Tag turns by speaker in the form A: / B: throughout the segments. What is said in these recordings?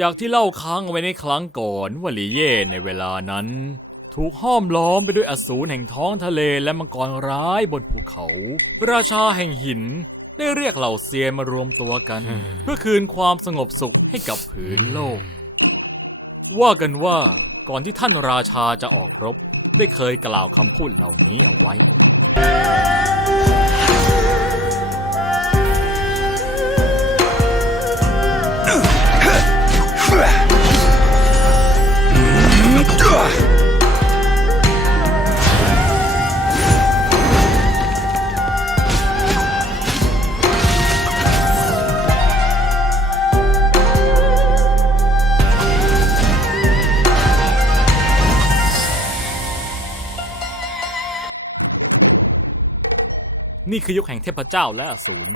A: จากที่เล่าค้างเอาไว้ในครั้งก่อนว่าลีเย่ในเวลานั้น ถูกห้อมล้อมไปด้วยอสูรแห่งท้องทะเลและมังกรร้ายบนภูเขา ราชาแห่งหินได้เรียกเหล่าเซียนมารวมตัวกัน เพื่อคืนความสงบสุขให้กับผืนโลก ว่ากันว่าก่อนที่ท่านราชาจะออกรบ ได้เคยกล่าวคำพูดเหล่านี้เอาไว้ นี่คือยุคแห่งเทพเจ้าและอสูร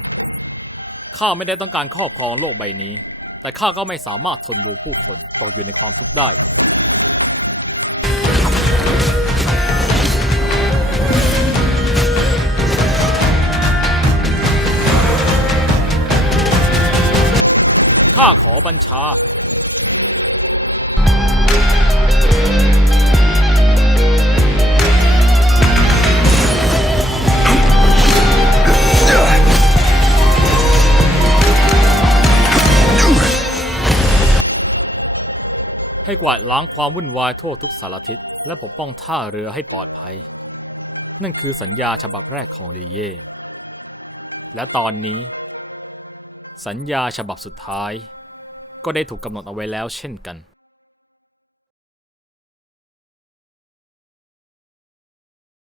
A: ข้าไม่ได้ต้องการครอบครองโลกใบนี้ แต่ข้าก็ไม่สามารถทนดูผู้คนตกอยู่ในความทุกข์ได้ข้าขอบัญชา ให้กวาดล้างความวุ่นวายทั่วทุกสารทิศและปกป้องท่าเรือให้ปลอดภัย นั่นคือสัญญาฉบับแรกของลีเย่ และตอนนี้ สัญญาฉบับสุดท้าย ก็ได้ถูกกำหนดเอาไว้แล้วเช่นกัน